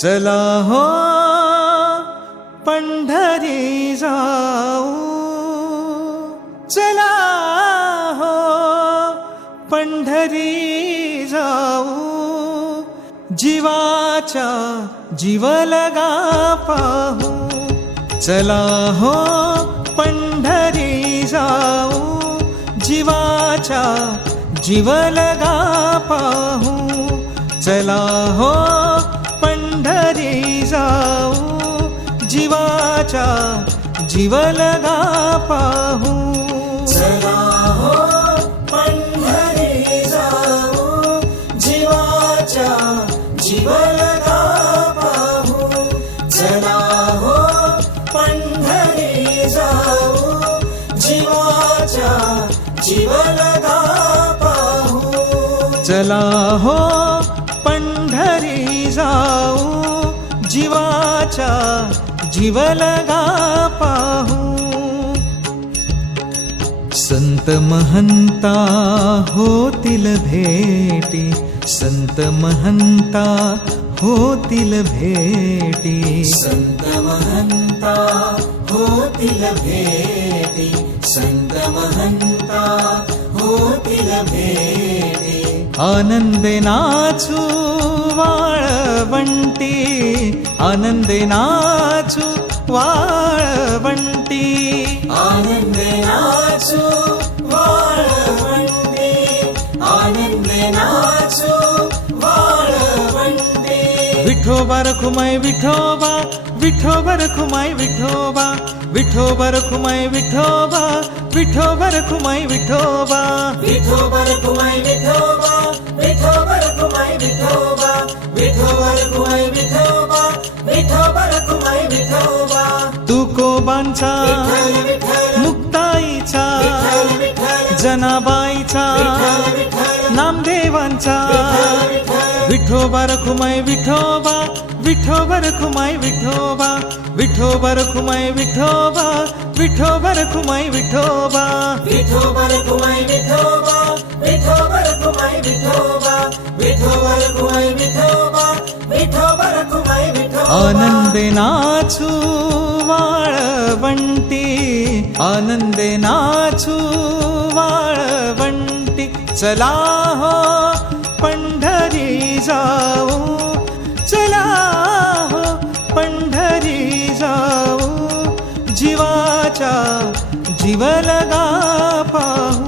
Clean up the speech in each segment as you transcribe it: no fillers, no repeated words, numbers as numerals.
चला हो पंढरी जाऊ, चला हो पंढरी जाऊ, जीवाच्या जीव लगा पाहू. चला हो पंढरी जाऊ, जीवाच्या जीव लगा पाहू. चला हो पंढरी जाऊ, जीवाच्या जीव लगा पाहू. चला हो पंढरी जाऊ, जीवाच्या जीव लगा पाहू. चला हो पंढरी जाऊ, जीवाच्या जीव लगा पाहू. चला हो पंढरी जाऊ, जीवाच्या जीव लगा पाहू. संत महंता होतील भेटी, संत महंता होतील भेटी. संत महंता होतील भेटी, संत महंता होतील भेटी. आनंदे नाचू वाळवंटी, आनंदे नाचू वाळवंटी. आनंदे नाचू वाळवंटी, आनंदे नाचू वाळवंटी. विठोबा रखुमाई विठोबा, विठोबा रखुमाई विठोबा, विठोबा रखुमाई विठोबा, विठोबा रखुमाई विठोबा. विठोबा रखुमाई विठोबा, विठोबा रखुमाई विठोबा, विठोबा रखुमाई विठोबा, विठोबा रखुमाई विठोबा. तुकोबांचा विठ्ठल विठ्ठल, मुक्ताईचा विठ्ठल विठ्ठल, जनाबाईचा विठ्ठल विठ्ठल, नामदेवांचा. विठ्ठल विठ्ठल. विठोबा रखुमाई विठोबा, विठोबा रखुमाई विठोबा, विठोबा रखुमाई विठोबा, विठोबा रखुमाई विठोबा. विठोबा रखुमाई विठोबा, विठोबा रखुमाई विठोबा, विठोबा रखुमाई विठोबा, विठोबा रखुमाई विठोबा. आनंदे नाचू वाळवंटी, आनंदे नाचू वाळवंटी. चला हो पंढरी जाऊ, चला हो पंढरी जाऊ, जीवाच्या जीव लगा पाहू.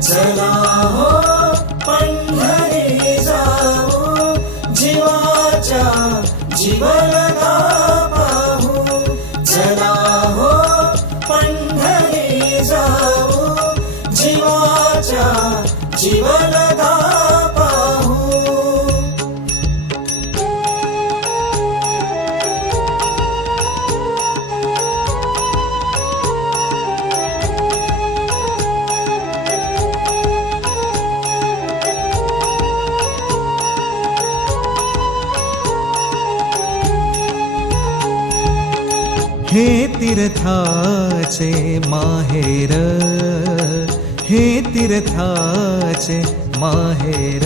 चला हो पंढरी जाऊ, जीवाच्या जीव लगा पाहू. चला हो पंढरी जाऊ, जीवाच्या जीव लगा पाहू. हे तीर्थाचे माहेर, हे तीर्थाचे माहेर.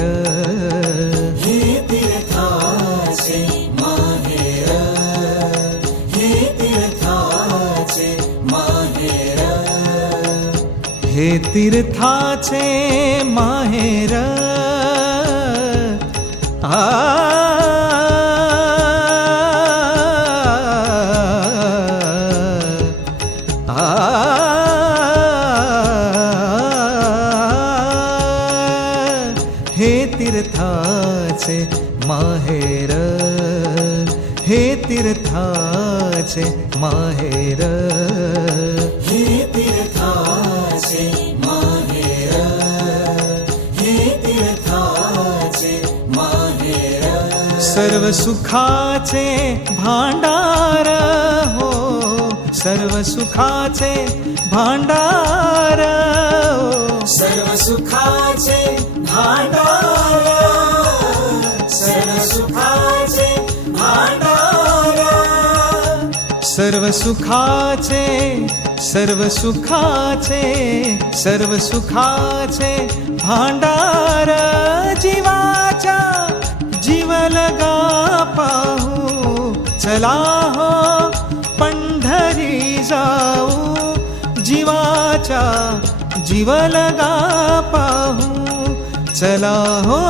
हे तीर्थाचे माहेर, हे तीर्थाचे माहेर. हे तीर्थाचे माहेर. हे तीर्थाचे माहेर, हे तीर्थाचे माहेर. हे तीर्थाचे माहेर, हे तीर्थाचे सर्व सुखाचे भांडार हो, सर्व सुखाचे भांडार हो. सर्व सुखाचे भांडार, सर्व सुखाचे भांडार, सर्व सुखाचे, सर्व सुखाचे, सर्व सुखाचे भांडार. जीवाच्या जीवलगा पाहू, चला हो पंढरी जाऊ. जीवाच्या जीवलगा पाहू, चला हो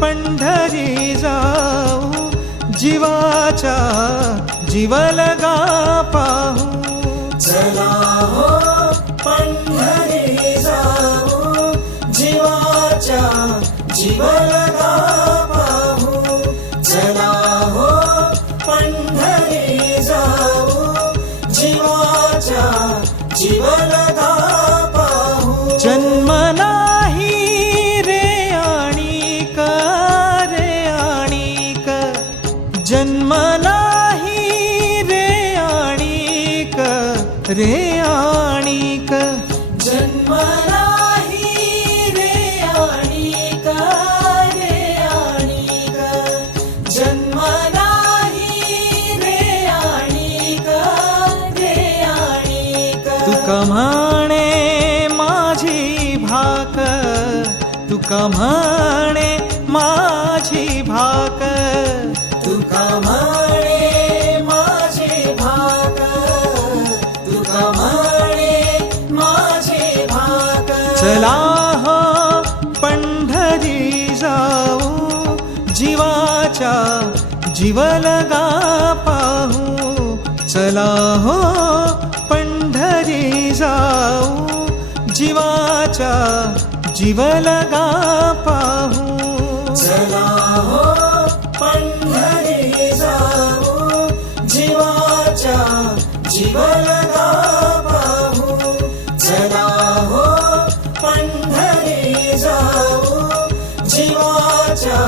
पंढरी जाऊ. जीवाच्या जीवलगा पाहू, चला हो पंढरी जाऊ. जीवाच्या जीवलगा पाहू, चला हो पंढरी जाऊ. जीवाच्या जीवलगा पाहू. जन्म नाही रे आणिक, रे आणिक, जन्म नाही रे आणिक, रे आणिक. जन्म नाही रे आणिक, रे आणिक, जन्म नाही रे आणिक, रे आणिक. तुका म्हणे माझी भाक, तुका म्हणे माझी भाक. तुका म्हणे माझी भाक, तुका म्हणे माझी भाक. चला हो पंढरी जाऊ. जीवाच्या जीवलगा पाहू, चला हो पंढरी जाऊ. जीवाच्या जीवलगा पाहू, चला हो पंढरी जाऊ. जीवाच्या जीवलगा पाहू, चला हो पंढरी जाऊ. जीवाच्या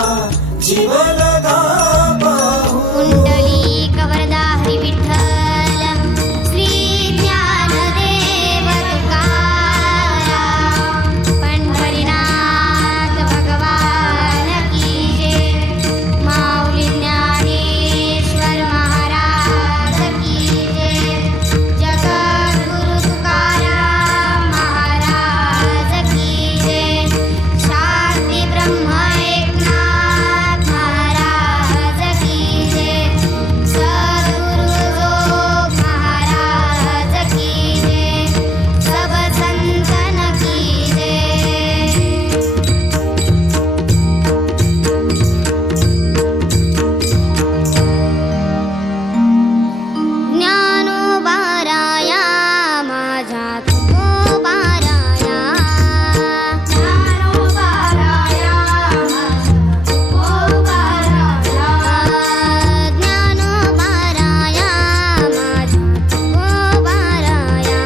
जीवलगा पाहू. कुंडलिक वरदा हरी विठ्ठल, श्री ज्ञानदेव तुकाराम. पंढरीनाथ भगवान की जय. माऊली ज्ञानेश्वर महाराज की जय. जगद्गुरु तुकाराम महाराज की जय. शांती ब्रह्म एकनाथ महाराज की जय. सद्गुरु जोग महाराज की जय. सब संतन की जय. ज्ञानोबाराया माझ्या तुकोबाराया. ज्ञानोबाराया माझ्या तुकोबाराया. ज्ञानोबाराया माझ्या तुकोबाराया.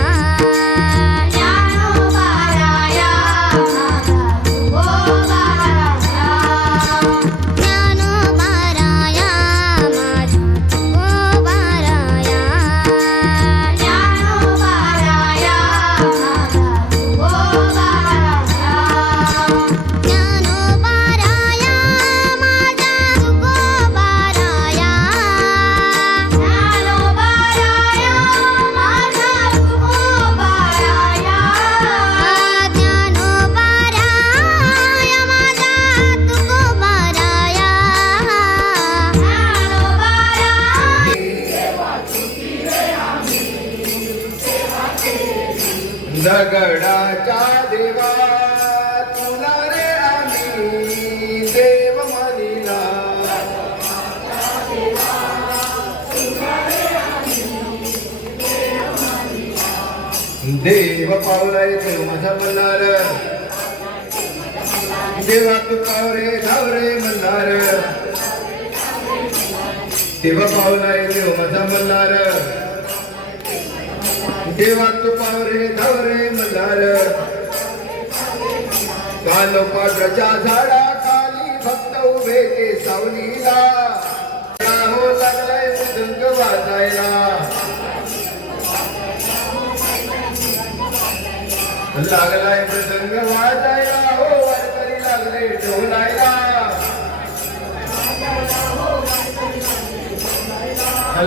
ज्ञानोबाराया माझ्या तुकोबाराया. ज्ञानोबाराया माझ्या तुकोबाराया. ज्ञानोबाराया दगडाच्या देवा तुला रे आम्ही देव म्हणिला. देव पावलाय देव माझा मल्हार. देवा तू पावरे धावरे मल्हार. देव पावलाय देव माझा मल्हार. देवा तू पावरे धावरे मल्हार. कालोपाटाच्या झाडा खाली भक्त उभे ते सावलीला हो लागलाय मृदंग वाजायला लागलाय मृदंग वाजायला हो वारकरी लागले ढोलायला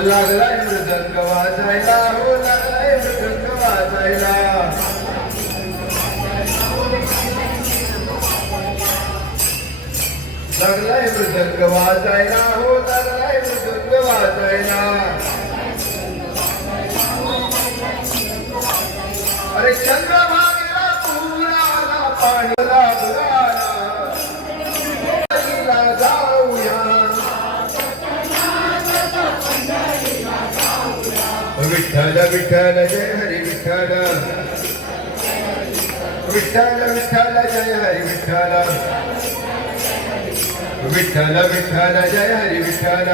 लागलाय मृदंग वाजायला हो लागलाय मृदंग वाजायला लागलाय मृदंग वाजायला हो लागलाय मृदंग वाजायला अरे चंद्रभागेला पुराला पाणीला बुडाला जाऊया विठ्ठल विठ्ठल जय हरी विठ्ठल विठ्ठल विठ्ठल जय हरी विठ्ठल विठ्ठल विठ्ठल जय हरी विठ्ठल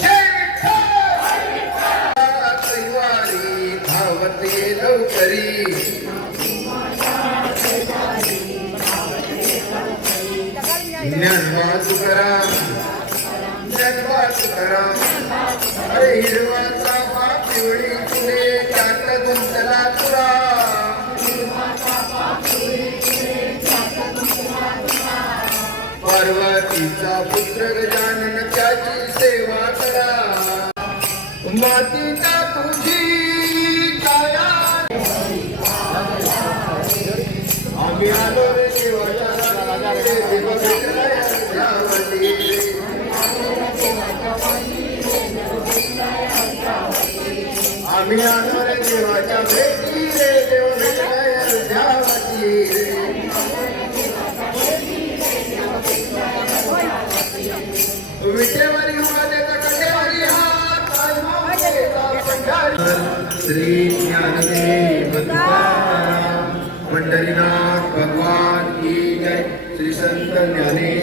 जय विठ्ठल कैवारी धावते लवकरी ज्ञानवा तुकाराम ज्ञानवा तुकाराम अरे हिरवाचा बाप पिवळी फुले त्यात गुंतला तुरा पार्वतीचा पुत्र गजानन त्याची सेवा करा मातीचा तुझी काया आम्ही आलो रे देवाच्या देव भेटलाय अयोध्यावती आम्ही आलो रे देवाच्या भेटी रे देव भेटलाय अयोध्यावती रे विटेवारी उगादेचा कंडेवारी श्री ज्ञानदेव तुकाराम पंढरीनाथ भगवान की जय श्री संत ज्ञानेश्वर